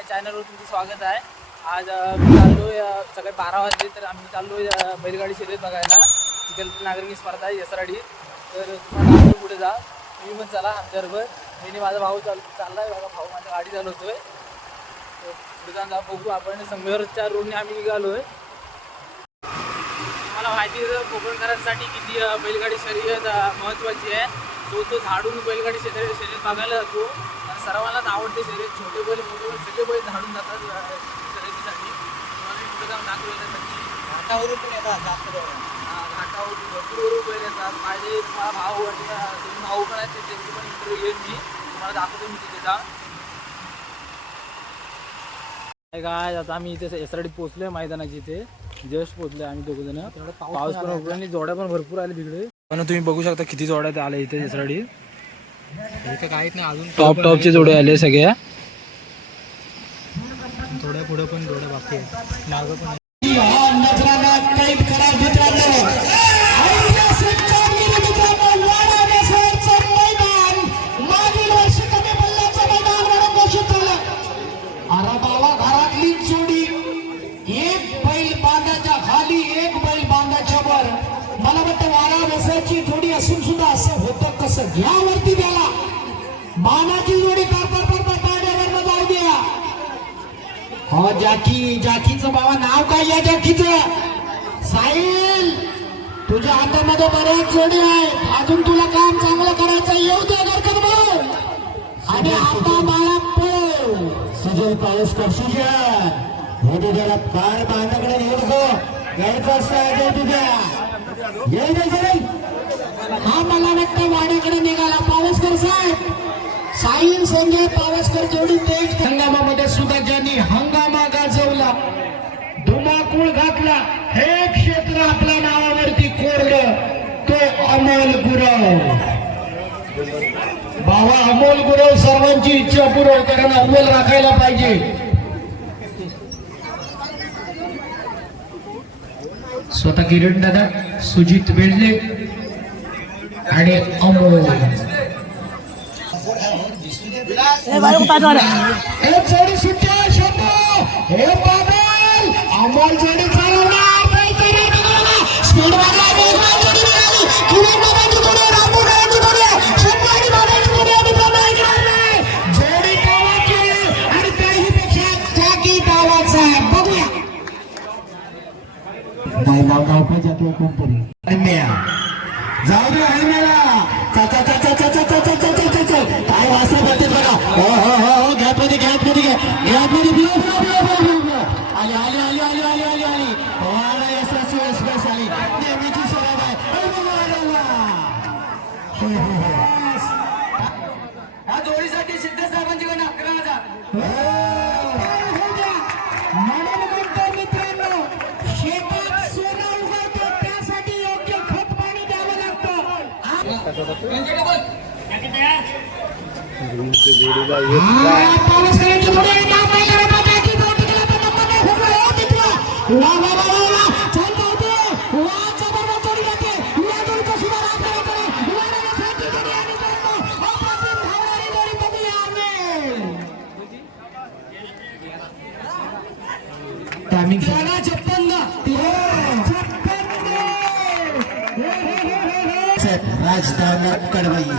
माझ्या चॅनलवर तुमचं स्वागत आहे। आज मी चाललोय सकाळी 12 वाजले तर आम्ही चाललोय बैलगाडी शर्यत बघायला। चिखलदरा नागरिक स्पर्धा आहे यसराडी। तर तुम्हाला पुढे जा, तुम्ही पण चला आमच्याबरोबर। मी माझा भाऊ चाललाय, माझा भाऊ माझ्या गाडी चालवतोय। पुढे जाऊन बघू आपण। संगमेरच्या रोडने आम्ही निघालोय। मला माहिती आहे कोकणकरांसाठी किती बैलगाडी शर्यत महत्त्वाची आहे। तो झाडून बैलगाडी शर्यत बघायला जातो। सर्वांनाच आवडते शर्यत, छोटे बैल मोठे बैल सगळे बैल झाडून जातात शर्यतीसाठी। तुम्हाला पुढे जाऊन दाखवलं घाटावरून पण येतात, जास्त घाटावरून भरपूर बैल येतात। माझे मला भाऊ आणि दोन भाऊ पण आहेत, त्यांची पण इंटरव्ह्यू घेईन मी, तुम्हाला दाखवतो मी तिथे जा। काय आता आम्ही इथे यसराडीत पोहोचलोय, मैदानाची इथे जस्ट पोहोचलोय आम्ही दोघ जण। पाऊस पण होतो आणि जोड्या पण भरपूर आले तिकडे, पण तुम्ही बघू शकता किती जोड्या आले इथे यसराडी। इथे काहीच नाही, अजून टॉपचे जोडे आले सगळ्या। थोड्या पुढे पण जोड्या बाकी आहेत, मागं पण। घरातली जोडी एक बैल बांधाच्या खाली एक बैल बांधाच्या वर, मला वाटतं वारा बसायची जोडी असून सुद्धा असं होतं कसं। यावरती द्याला बाणाची जोडी करता पाड्यावर जाऊ द्या। हो जाकीचं बाबा नाव काय या जाकीचं? साहिल, तुझ्या हातामध्ये बऱ्याच जोडी आहेत, अजून तुला काम चांगलं करायचं, येऊ दे गरकन भाऊ। आणि आता बाळा पळो सुजय पाळसकर, सुजय मोठे जरा कार बांधाकडे येऊ नको, यायचं असतं तुझ्या हा। मला वाटतं वाड्याकडे निघाला पावसकर साहेब। साहिल संजय पावसकर जोडी तेज हंगामामध्ये सुद्धा ज्यांनी हंगामा गाजवला, धुमाकूळ घातला, हे क्षेत्र आपल्या नावावरती कोरलं, तो अमोल गुरव। बाबा अमोल गुरव सर्वांची इच्छा पुरव, कारण अव्वल राखायला पाहिजे। स्वतः किरण दादा, सुजित वेल्ले आणि अमोल जोडी सुट्ट्या शंभू, हे बाबल अमोल जोडी चालवणार स्पीड कोणतरी जाऊ दे हलमेला काय वासा बघते बघा। हो गॅपमध्ये आली आली आली आली आली आली आली एक्सप्रेस आली, नेहमीची सवय आहे। या जोडीसाठी सिद्ध साहेबांची कडे 11,000 राजधानी कडवई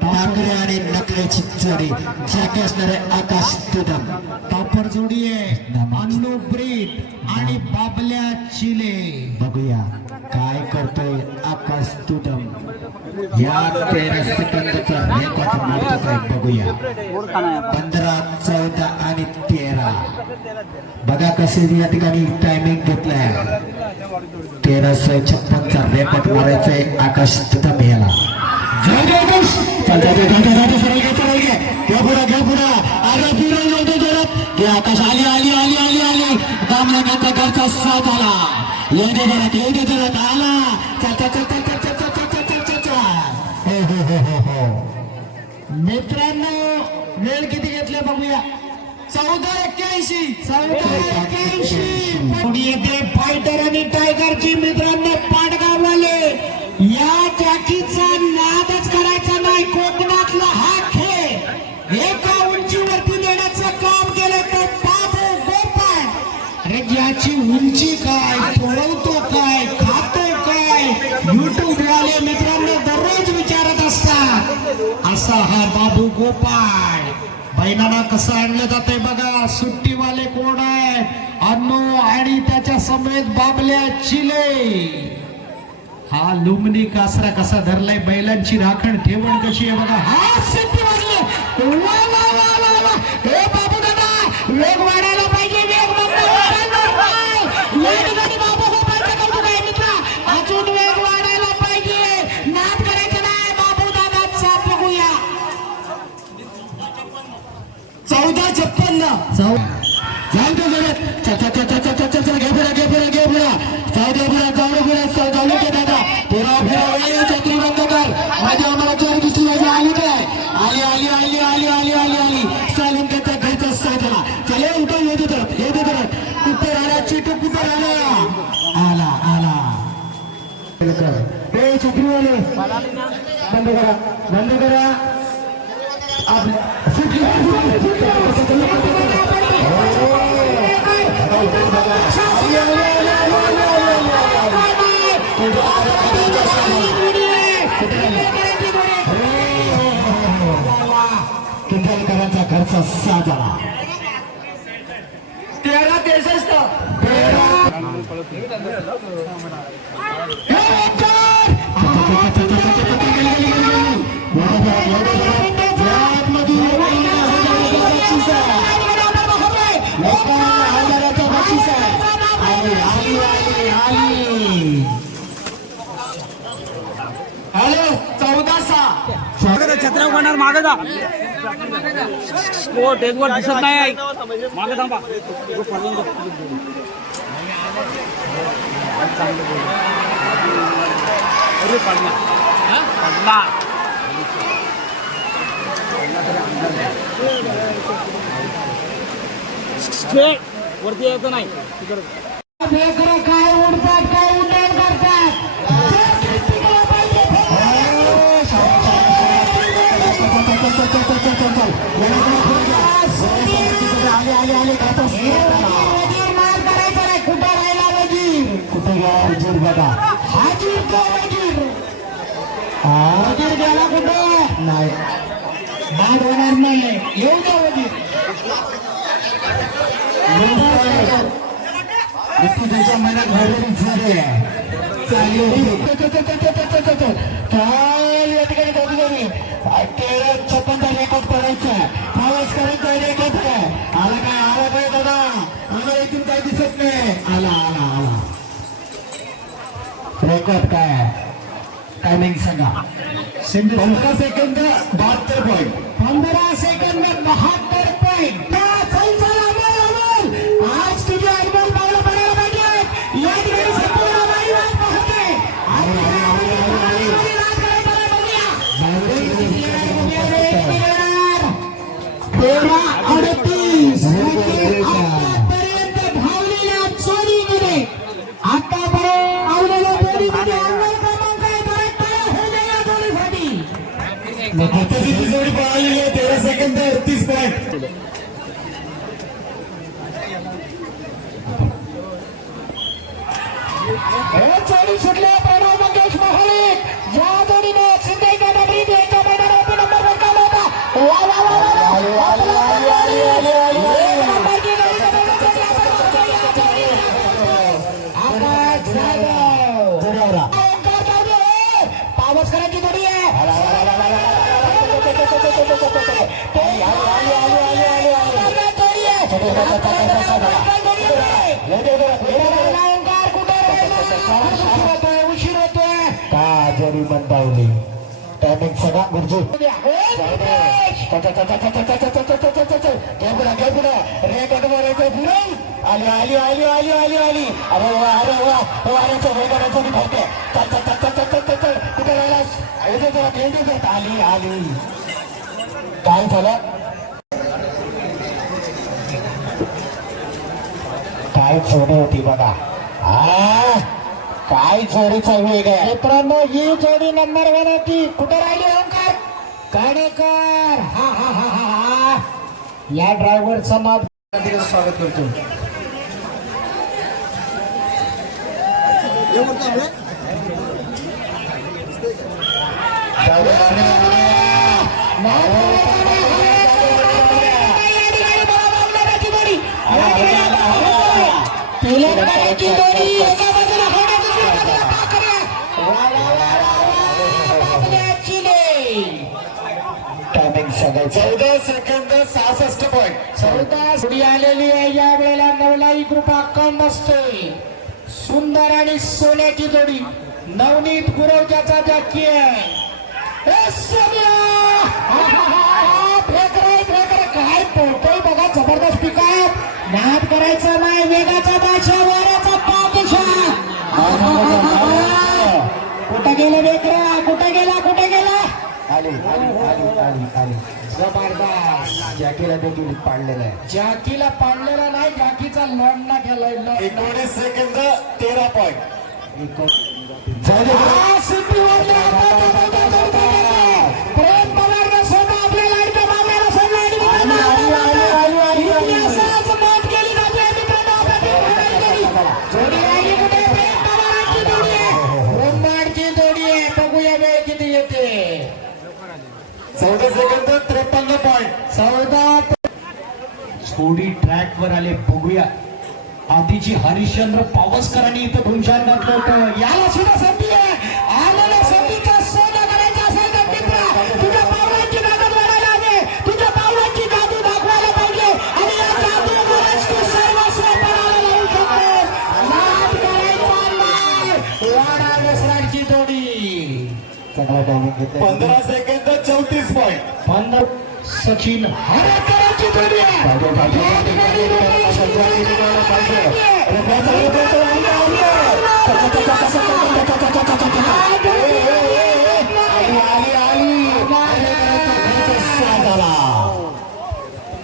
ठाकरे आणि नकरेची जोडी, जॅकी असणारे आकाश तुदम। टॉपर जोडी आहे अन्नू ब्रीड आणि बाबल्या चिले। बघूया काय करतोय आकाश तुदम, या 13 सेकंदाचा रेकॉर्ड मोडतो काय बघूया। 15, 14 आणि 13 बघा कसे या ठिकाणी टायमिंग घेतलाय। 1356चा रेकॉर्ड मारायचंय आकाश तुदम याला। आकाश आली आली आली आली आली दामल्याचा घरचा साथ आला, येऊ दे आला। मित्रांनो वेळ किती घेतले बघूया। 14:81 पुढे येते फायटर आणि टायगरची। मित्रांनो पाडगाववाले, या जॅकीचा नादच करायचा नाही। कोकणातला हा खेळ एका उंचीवरती नेण्याचं काम केलं याची उंची काय, पळवतो काय, खातो काय, युट्यूब वाले मित्रांनो दररोज विचारत असतात. असा हा बाबू गोपाळ बैलाला कसं आणलं जाते बघा. सुट्टीवाले कोण आहे? अन्नू आणि त्याच्या समेत बाबल्या चिले. हा लुमनी कासरा कसा धरलाय, बैलांची राखण ठेवण कशी आहे बघा. हा सिद्धी वाजले. वा वा वा वा वा. हे बाबू दादा वेग वाढायला पाहिजे. वेग या ठिकाणी बाबू गोपाळचं कौतुक आहे मित्रा. अजून वेग वाढायला पाहिजे. नाद करायचं नाही. बाबू दादाचा बघूया. 14:56 जाऊ दे जरा. घे फिरा घे फिरा घे फिरा. जाऊ दे फिरा जाऊ फिरा चालू के दादा. फिरा फिरा चक्री बंद कर. माझ्या आम्हाला चोरी दिसली आली काय. आली आली आली आली आली आली आली. चालून त्याचा घरचा साजला. चले उठा येते तरफ येते तरफ. कुठे राहिला चिटू कुठे राहिला. आला आला. हे चक्रीवाले बंद करा बंद करा. किंजलकरांचा घरचा साजरा 13-63 छत्र्या उघडणार मागे जा. हो टेकवर दिसत नाही. मागे थांबा. वरती यायचं नाही. काय उडतात काय उड्डाण करतात. कुठे गेला वजीर बघा. हाजीर तो वजीर. वजीर गेला कुठे नाही. बाद होणार नाही. येऊ द्या वजीर. तुझ्या मनात भरलेली झाले. चाल या ठिकाणी कधी 13-56 रेकॉर्ड करायचा. पाऊस करायचा रेकॉर्ड काय आला काय आला काय दादा. आम्हाला इथून काय दिसत नाही. आला आला आला. रेकॉर्ड काय टायमिंग सांगा. 15 सेकंद 72 पॉईंट. 15 second 72 point. आज तुझे अनुभव पावलं पडायला पाहिजे. या ठिकाणी संपूर्ण बाई वाट पाहते. आतापर्यंत धावलेल्या चोरीमध्ये आतापर्यंत आवलेल्या जोडीमध्ये अंगल क्रमांक आहे. परत होऊ द्या या जोडीसाठी. जोडी पळालेली आहे. 13 सेकंद 38 पॉईंट. जोडी सुटल्या प्रणव मंगेश महालिक. या जोडीने सिंधईच्या डबरीत एका मैदानावरती नंबर पटकावला होता. वा वा वा पावसकरांची जोडी आहे. उशीर होतोय का जोडी बंदावली. टायमिंग सगळा गुरजू. आली आली आली आली आली आली. अरे वा अरे वा. वाऱ्याच्या वेगाने धावते. कुठे राहिलास. आली आली. काय झालं काय जोडी होती बघा. काय जोडीचा वेग आहे मित्रांनो. ही जोडी नंबर 1 होती. कुठे राहिली ओंकार काणेकर. हा हा हा हा. या ड्रायव्हरचं नाव स्वागत करतो. टायमिंग सांगायचं 14 सेकंद 66 पॉईंट 14 सुडी आलेली आहे या वेळेला नवलाई ग्रुप अक्कम बसतोय सुंदर आणि सोन्याची जोडी नवनीत गुरवच्याचा जॅकी आहे ए सोन्या! फेकर काय पोहतोय बघा जबरदस्त पिकअप नाद करायचा नाही वेगाचा बादशाह वाऱ्याचा पादशाह कुठं गेलं बेकरा कुठे गेला आली जबरदस्त जॅकीला देखील पाडलेला आहे जॅकीला पाडलेला नाही जॅकीचा लोंडा केलाय 19 सेकंद 13 पॉईंट प्रेम पवार सोबत आपल्या लाडक्या बाबऱ्याला ब्रह्मांडची जोडी आहे बघूया वेळ किती येते 14 सेकंद 53 पॉईंट 14 जोडी ट्रॅक वर आले बघूया आधीची हरिश्चंद्र पावसकरांनी इथं धुमशान घातलं होतं याला सुद्धा संधी आहे आलेल्या संधीचा सोनं करायचा असेल तर मित्र तुझ्या पावलांची ताकद वाढायला हवी तुझ्या पावलांची जादू दाखवायला पाहिजे आणि या जादूवरच तू सर्वस्व पणाला लावू शकतोस लाभ करायचा नाही वाडा वेसरांची जोडी चांगला टायमिंग घेतला 15 सेकंद 34 पॉईंट 15 सचिन हरकरांची जोडी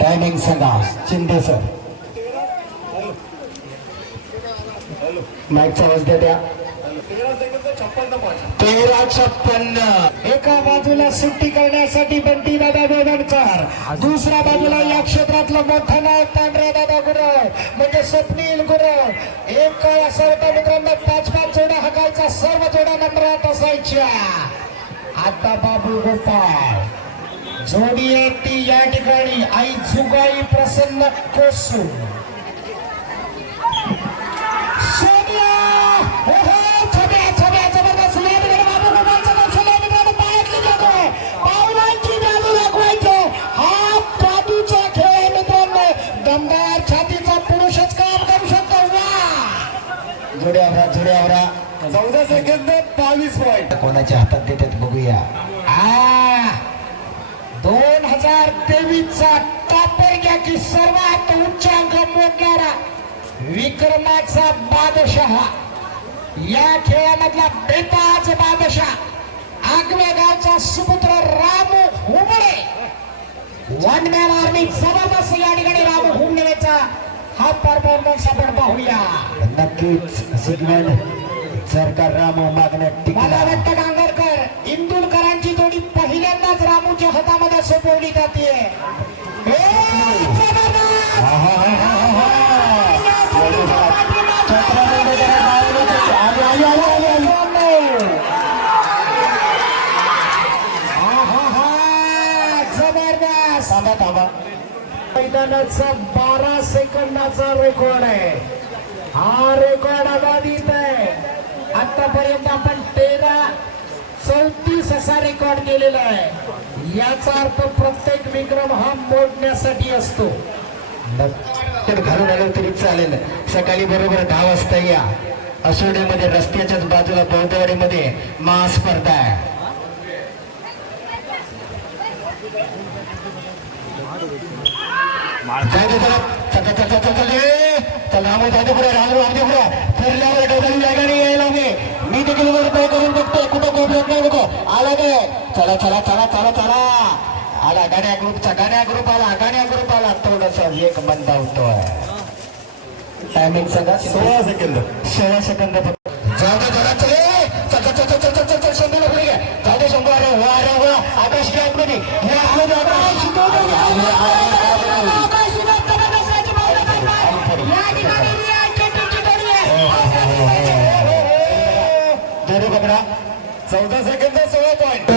टायमिंग सांगा चिंदे सर माईकचा आवाज द्या द्या 13:56 एका बाजूला सुट्टी करण्यासाठी बंटी दादा बेदनकर दुसऱ्या बाजूला या क्षेत्रातलं मोठं नायक तांड्या दादा गुरव म्हणजे स्वप्नील गुरव एक काळ असा होता मित्रांनो 5-5 जोड्या हाकायचा सर्व जोड्या नंबरात असायच्या आता बाबू गोपाळ जोडी येते या ठिकाणी आई जुगाई प्रसन्न कोसू जोड्यावरा 14 सेकंद 22 पॉईंट कोणाच्या हातात देतात बघूया 2023 चा टॉपर घ्या की सर्वात उच्च अंक मोडणारा विक्रमाचा बादशाह या खेळामधला बेताज बादशाह आगव्या गावचा सुपुत्र रामू हुमळे वन मॅन आर्मी जबरदस्त या ठिकाणी रामू हुमळेचा हा परफॉर्मन्स आपण पाहूया नक्कीच सिग्नल जर का रामू मागण्यात मला वाटतं डांगरकर इंदुलकरांची जोडी पहिल्यांदाच रामूच्या हातामध्ये सोपवली जाते जबरदस्त थांबा मैदानाचा 12 सेकंदाचा रेकॉर्ड आहे हा रेकॉर्ड अबाधित आहे आतापर्यंत आपण 13:34 असा रेकॉर्ड केलेला आहे याचा अर्थ प्रत्येक विक्रम हा मोडण्यासाठी असतो घालून आलो तरी चालेल सकाळी बरोबर 10 वाजता या असोड्यामध्ये रस्त्याच्याच बाजूला बौद्धवाडीमध्ये महास्पर्धा आहे मी देखील करून बघतो कुठं कोपऱ्यात नाही बघो आला काय चला चला चला चला चला आला गाड्या ग्रुप आला थोडासा एक बंद होतोय टायमिंग सांगा 16 सेकंद आकाश 14 सेकंद 16 पॉईंट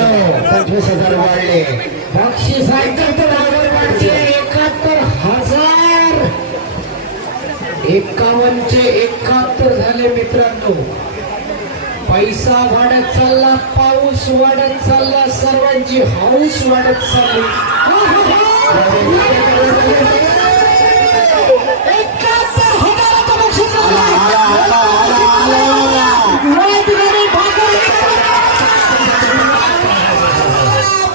25,000 वाढले. बक्षीस वाढते 71,000. 51 चे 71 झाले मित्रांनो. पैसा वाढत चालला, पाऊस वाढत चालला, सर्वांची हाऊस वाढत चालली. 71,000चं बक्षीस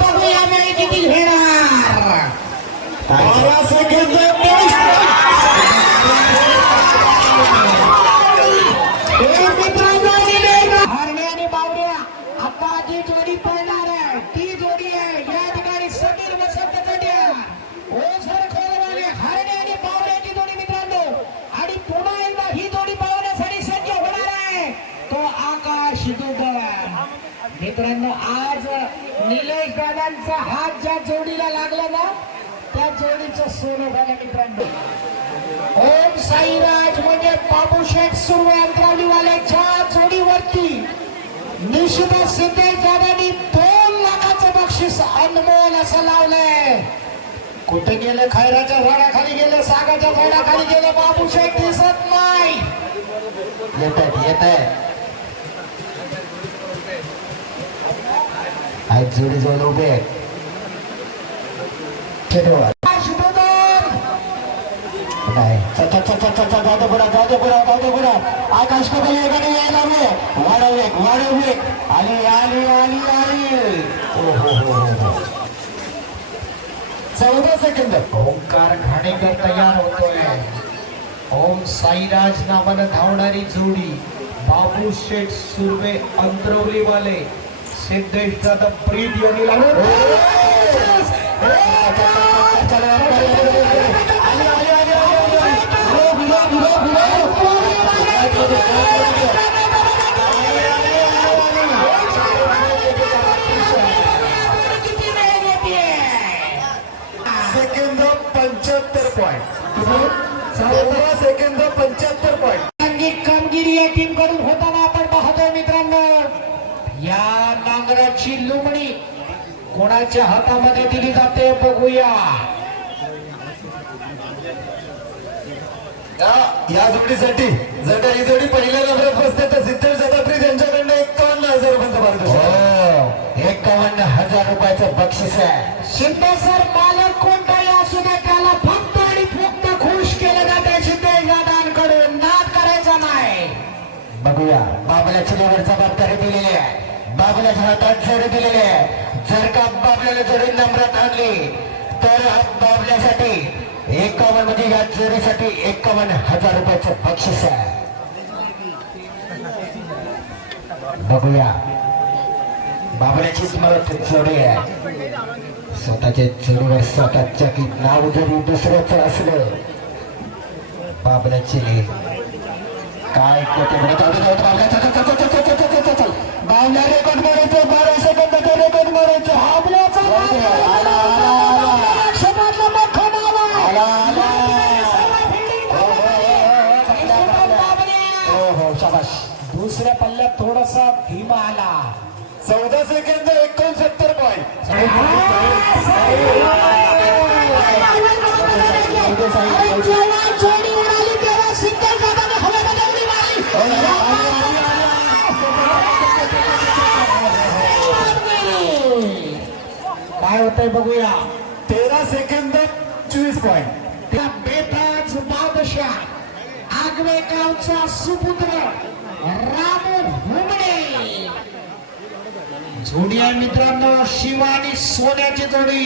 बघूया वेळ किती घेणार. 12 सेकंद हरणे आणि बावड्या आता जी जोडी पडणार आहे ती जोडी आहे. या ठिकाणी समीर वसंत कट्या ओझर खोलवाले हरणे आणि बावड्याची जोडी मित्रांनो. आणि पुन्हा एकदा ही जोडी पाहण्यासाठी सज्ज होणार आहे तो आकाश दुबे मित्रांनो. आज निलेश दादांचा हात ज्या जोडीला लागला ना त्या जोडीचं सोनं झालं मित्रांनो. ओम साईराज म्हणजे बाबूशेठ सुर्वे अंतरावलीवाल्याच्या जोडीवरती निशिता सिद्धेश दादांनी 2 लाखाचं बक्षीस अनमोल असं लावलंय. कुठे गेले? खैराच्या झाडाखाली गेले, सागाच्या झाडाखाली गेले, बाबूशेठ दिसत नाही. येत आहे आज जोडी जवळ उभे आहेत. आकाश कधी वेगाने यायला हवे. वाढवे आली आली आली आली. 14 सेकंद ओंकार घाणेकर तयार होतोय. ओम साईराज नावानं धावणारी जोडी बाबू शेठ सुर्वे अंतरवलीवाले सिद्धेश दादा प्रीत यांनी सेकंद 75 पॉईंट 14 सेकंद 75 पॉईंट. कामगिरी या टीम कडून होताना आपण पाहतोय मित्रांनो. या नांगराची लुमणी कोणाच्या हातामध्ये दिली जाते बघूया. या जोडीसाठी जर ही जोडी पहिल्या नंबरात बसते तर सिद्धेश दत्तात्रय यांच्याकडनं 51,000 रुपयांचं पारितोषिक. 51,000 रुपयाचं बक्षीस आहे. शिंदे सर मालक कोणताही असू दे त्याला फक्त आणि फक्त खुश केलं जाते सिद्धेश दादांकडून. नाद करायचा नाही. बघूया बाबल्याच्या लेवर जबाबदारी दिलेली आहे. बाबल्याच्या हातात जोडी दिलेली आहे. जर का बाबल्याला जोडी नंबरात आणली तर बाबल्यासाठी 51 म्हणजे या जोडीसाठी 51,000 रुपयाचं बक्षीस आहे. बघूया बाबल्याचीच मला जोडी आहे. स्वतःच्या जोडीवर स्वतःच्या की नाव जरी दुसऱ्याच असलं बाबल्याचे काय बावल्या रेकॉर्ड मारायचं. 12 सेकंदाचं रेकॉर्ड मारायचं. क्षेत्रातलं मोठं नाव आहे. शाबाश. दुसऱ्या पल्ल्यात थोडासा धीमा आला. 14 सेकंद 69 पॉईंट. जोडी उडाली तेव्हा सिद्धेश दादाने हवेमध्ये उडी मारली. काय होतंय बघूया. 13 सेकंद 24 पॉईंट. त्या बेताज बादशाह आगवे गावचा सुपुत्र रामू हुमणे जोडी आहे मित्रांनो. शिवानी सोन्याची जोडी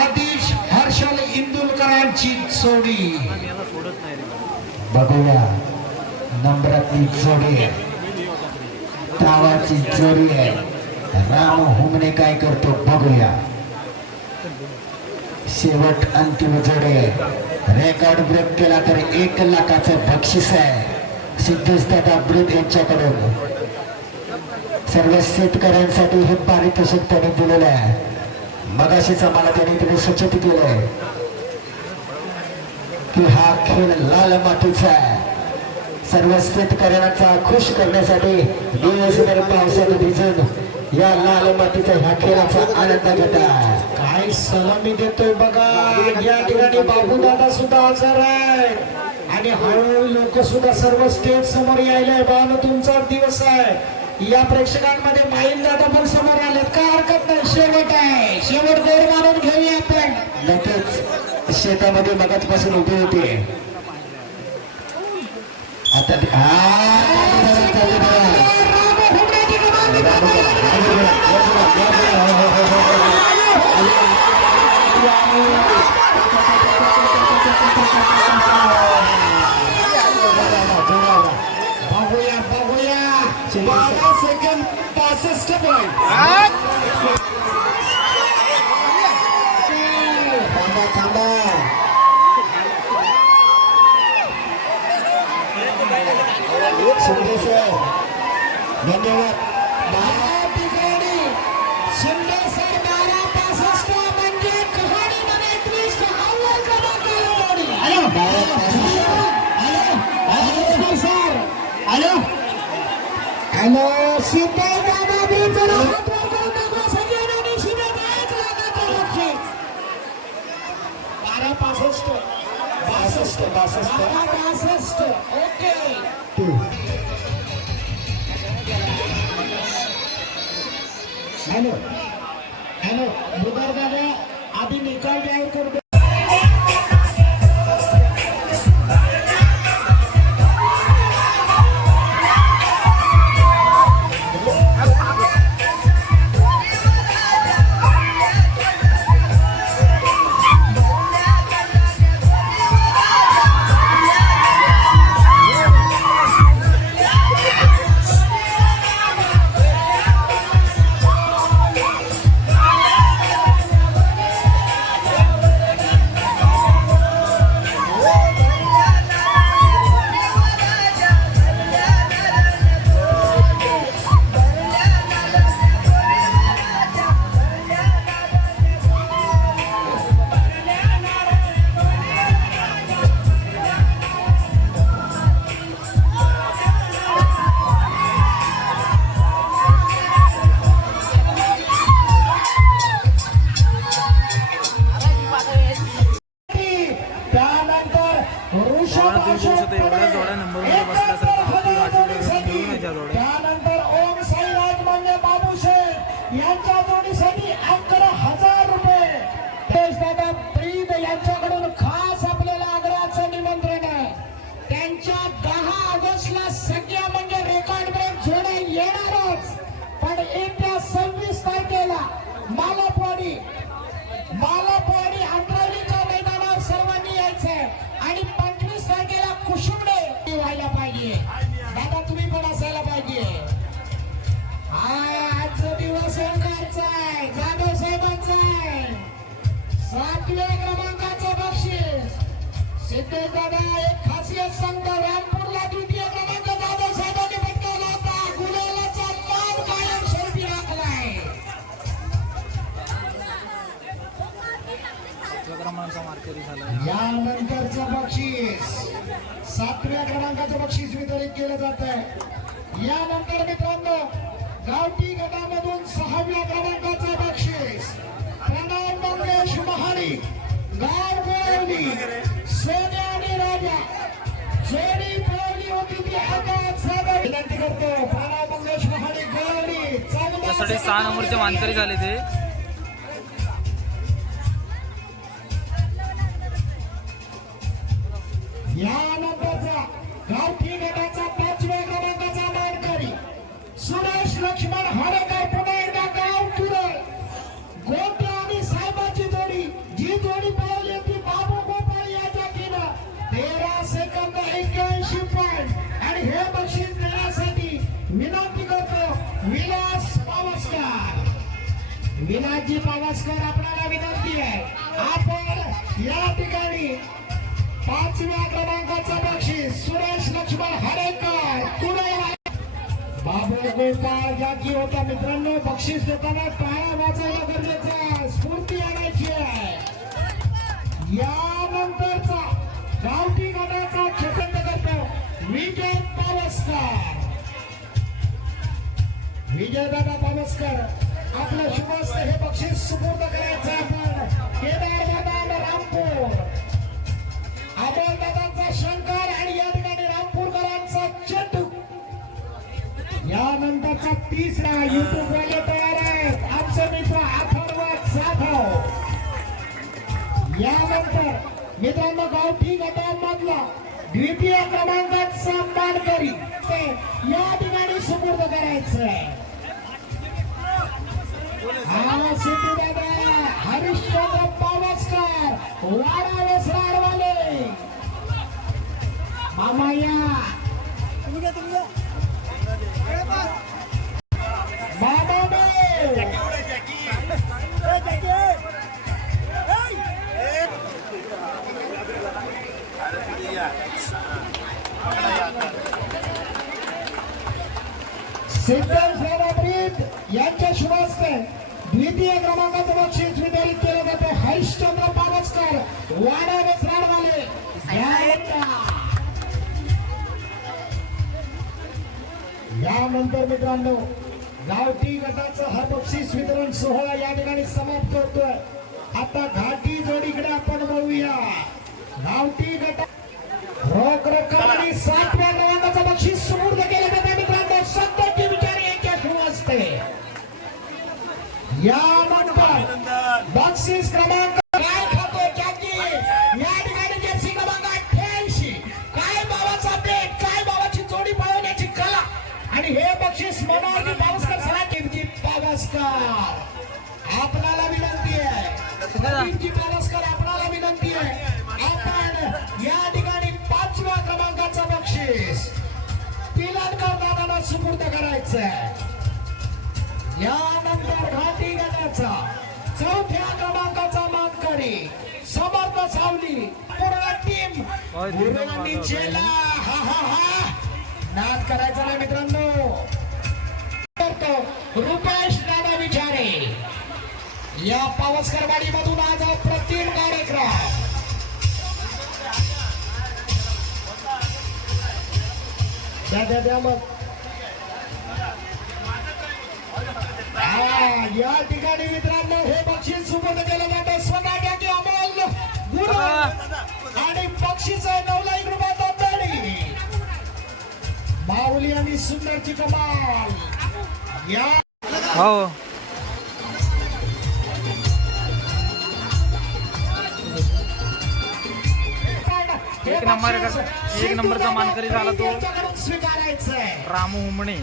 आदिश हर्षल इंदुलकरांची जोडी. बघूया नंबरातली जोडी आहे. तावाची जोडी आहे. राम हुमणे काय करतो बघूया. शेवट अंतिम जोडी आहे. रेकॉर्ड ब्रेक केला तर 1 लाखाचं बक्षीस आहे. सिद्धेश दादा ब्रेक यांच्याकडून सर्व शेतकऱ्यांसाठी हे पारितोषिक त्यांनी दिलेलं आहे. मगाशीच आम्हाला त्यांनी सूचित केलंय की हा खेळ लाल मातीचा आहे. सर्व शेतकऱ्यांचा खुश करण्यासाठी दिवसभर पावसात भिजून या लाल मातीचा ह्या खेळाचा आनंद घेता. काय सलामी देतोय बघा. या ठिकाणी बाबूदादा सुद्धा हजर आहे आणि हळूहळू लोक सुद्धा सर्व स्टेज समोर यायला. बाण तुमचा दिवस आहे. या प्रेक्षकांमध्ये माईल दादा पण समोर आलेत. काय हरकत नाही, शेवट आहे. शेवट गोड मानून घेऊया आपण. नक्कीच शेतामध्ये मगाचपासून उभी होती. आता बघूया बघूया. 12 सेकंद 65 पॉईंट. थांबा थांबा. शिंदे सर धन्यवाद. शिंदे सर 12-65 म्हणजे कहाणीमध्ये twist अव्वल क्रमांकाला जोडी. हॅलो शिंदे दादा मी जरा हात वर करून दाखवा सगळ्यांनी. शिंदे एक लाखाचं बक्षीस. 12-65. ओके. हॅलो हॅलो बुधवार दादा आधी निकाल जाहीर करू दे. त्यानंतर एवढ्या जोड्या नंबरमध्ये बसल्यासारखं त्यानंतर ओम साईराज मान्य बाबूशे यांच्या जोडीसाठी 11,000 रुपये. दादा प्रीत यांच्याकडून खास आपल्याला आग्रहाचं निमंत्रण आहे. त्यांच्या 10 ऑगस्टला सगळ्या म्हणजे रेकॉर्ड ब्रेक जोड्या येणारच. पण येत्या 26 तारखेला मालपवाडी अंतरावलीच्या मैदानावर सर्वांनी यायचंय आणि 25 तारखेला कुशुंबडे व्हायला पाहिजे. दादा तुम्ही पण असायला पाहिजे. आजचा दिवस ओंकारचा आहे, जाधव साहेबांचा आहे. 7व्या क्रमांकाचं बक्षीस. सिद्धेश दादा एक खासियत सांगतो. रामपूरला 2य क्रमांक जाधव साहेबांनी पटकावला होता. गुलालाचा मान कायम स्वरूपी राखलाय. यानंतरचं बक्षीस 7व्या क्रमांकाचं बक्षीस वितरित केलं जात आहे. यानंतर मित्रांनो गावठी गटामधून 6व्या क्रमांकाचं बक्षीस प्रणव मंगेश महाडी गाव गोळवली सोन्या आणि राजा जोडी पळवली होती ती आगात सादर विनंती करतो. प्रणव मंगेश महाडी गोळवली त्यासाठी 6 नंबरचे मानकरी झाले ते. यानंतरचा गावठी गटाचा 5व्या क्रमांकाचा मानकरी सुरेश लक्ष्मण हरेकर. पुन्हा एकदा गाव तुरळ गोट्या आणि साहेबाची जोडी. जी जोडी पळवली ती बाबू गोपाळ याच्या टीनं 13 सेकंद 81 पॉईंट. आणि हे बक्षीस देण्यासाठी विनंती करतो विलास पावसकर. विलासजी पावसकर आपल्याला विनंती आहे आपण या ठिकाणी 5व्या क्रमांकाचं बक्षीस सुरेश लक्ष्मण हरेकर कुडाळ. बाबू गोपाळ जागी होता. मित्रांनो बक्षीस देताना टाळ्या वाजवणं गरजेचं आहे, स्फूर्ती आणायची आहे. यानंतरचा गावठी गटाचा खेळंड करतो विजय पावसकर. विजयदादा पावसकर आपलं शुभस्थ हे बक्षीस सुपूर्द करायचं आपण केदार मैदान रामपूर अमोलदादांचा शंकर आणि या ठिकाणी रामपूरकरांचा चेटू यानंतरचा तिसरा युट्यूब वाले तयार आहेत आमचे मित्र अथर्व जाधव यानंतर मित्रांनो गावठी गटांमधला द्वितीय क्रमांकाचा मानकरी ते या ठिकाणी सुपूर्द करायचं हा सिटी दादा हरिश्चंद्र पावसकर वाडा वेसराडवाले मामा या मामा सिद्धेश ब्रीद यांच्या शुभास्ते द्वितीय क्रमांकाचं बक्षीस वितरित केलं जाते हरिश्चंद्र पावसकर वाडा वेसराडवाले यानंतर मित्रांनो गावठी गटाचं हा बक्षीस वितरण सोहळा या ठिकाणी समाप्त होतोय आता घाटी जोडीकडे आपण बघूया गावठी गटा रोख रक्कम आणि 7व्या क्रमांकाचं बक्षीस सुपूर्द केलं जाते मित्रांनो सत्तर विचार यांच्या सुरू असते यानंतर बक्षीस क्रमांक काय खातो जॅकी या ठिकाणी जर्सी क्रमांक 88 काय बाबाचा बेट काय बाबाची जोडी पळवण्याची कला आणि हे बक्षीस मनोहर पावसकर सरांची पावसकर आपणाला विनंती आहे पावसकर आपणाला विनंती आहे आपण या ठिकाणी 5व्या क्रमांकाचं बक्षीस तिलनकर दादांना सुपूर्द करायचं यानंतर घाटी गटाचा 4थ्या क्रमांकाचा मानकरी समर्थ सावली पूर्ण टीम गुरुवांनी चेला हा हा हा नाद करायचा नाही मित्रांनो रुपेश दादा विचारे या पावसकरवाडी मधून आज अप्रतिम कार्यक्रम द्या मग या ठिकाणी मित्रांनो हे बक्षीस सुपूर्द केलं जातं स्वतः अमोल गुरु आणि बक्षीस आहे 9 लाख रुपयाचा तडी माऊली आणि सुंदरची कमाल या हो एक नंबरचा मानकरी झाला तो स्वीकारायचंय रामू उमणे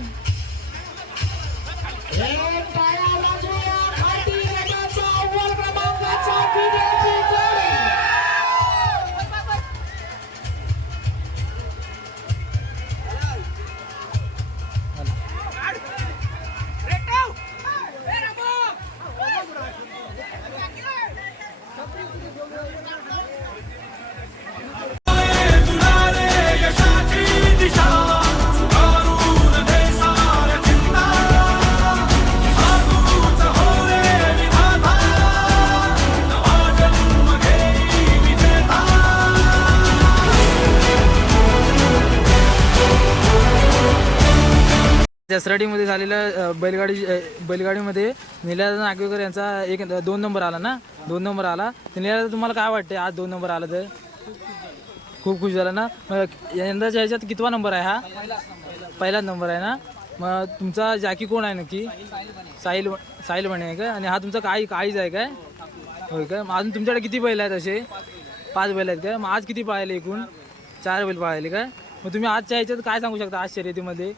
दसराडीमध्ये झालेल्या बैलगाडीमध्ये निलेदादा नागवेकर यांचा 2 नंबर आला ना 2 नंबर आला तर निलेदादा तुम्हाला काय वाटते आज 2 नंबर आला तर खूप खुश झाला ना मग यंदाच्या ह्याच्यात कितवा नंबर आहे हा पहिलाच नंबर आहे ना मग तुमचा जॅकी कोण आहे नक्की साहिल म्हणे आहे का आणि हा तुमचा काळीच आहे काय होय काय मग अजून तुमच्याकडे किती बैल आहेत असे 5 बैल आहेत काय मग आज किती पाळले एकूण 4 बैल पाळले काय मग तुम्ही आजच्या ह्याच्यात काय सांगू शकता आज शर्यतीमध्ये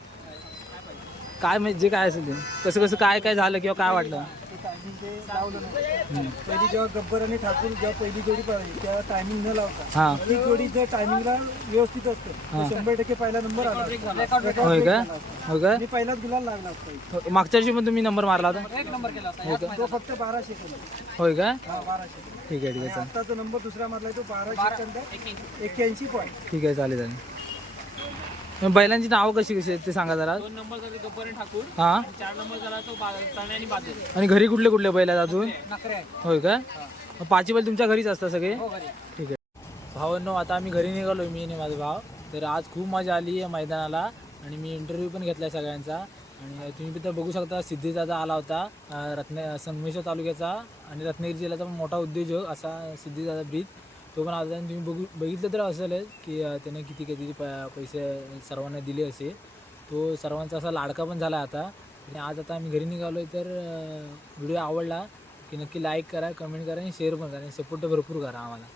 काय म्हणजे जे काय असेल ते कसं काय झालं किंवा काय वाटलं पहिली जेव्हा गब्बर आणि ठाकूर जेव्हा पहिली जोडी पळाली तेव्हा टायमिंग न लावता ती जोडी जर टायमिंगला व्यवस्थित असते 100% पहिला नंबर आला होय का मी पहिलाच गुलाल लागला असता मागच्या वर्षी पण तुम्ही नंबर मारला होता 1 नंबर केला होता तो फक्त 12 सेकंद होय का 12 सेकंद ठीक आहे आता जो नंबर दुसरा मारलाय तो 12 सेकंद 81 पॉईंट ठीक आहे चालेल मग बैलांची नावं कशी आहेत ते सांगा जरा 2 नंबर झाले गब्बर आणि ठाकूर हां 4 नंबर झाला तो तळणे आणि बादल आणि घरी कुठले बैल आहेत अजून नखरे आहे होय का मग 5 बैल तुमच्या घरीच असतात सगळे हो घरी ठीक आहे भावांनो आता आम्ही घरी निघालो मी आणि माझा भाव तर आज खूप मजा आली आहे मैदानाला आणि मी इंटरव्ह्यू पण घेतला सगळ्यांचा आणि तुम्ही तिथं बघू शकता सिद्धीदादा आला होता संगमेश्वर तालुक्याचा आणि रत्नागिरी जिल्ह्याचा मोठा उद्योजक असा सिद्धीदादा ब्रीद, तो पण आला आणि तुम्ही बघितलं तर असेल की त्याने किती पैसे सर्वांना दिले असे. तो सर्वांचा असा लाडका पण झाला आता. आणि आज आता आम्ही घरी निघालो आहे, तर व्हिडिओ आवडला की नक्की लाईक करा, कमेंट करा आणि शेअर पण करा आणि सपोर्ट भरपूर करा आम्हाला.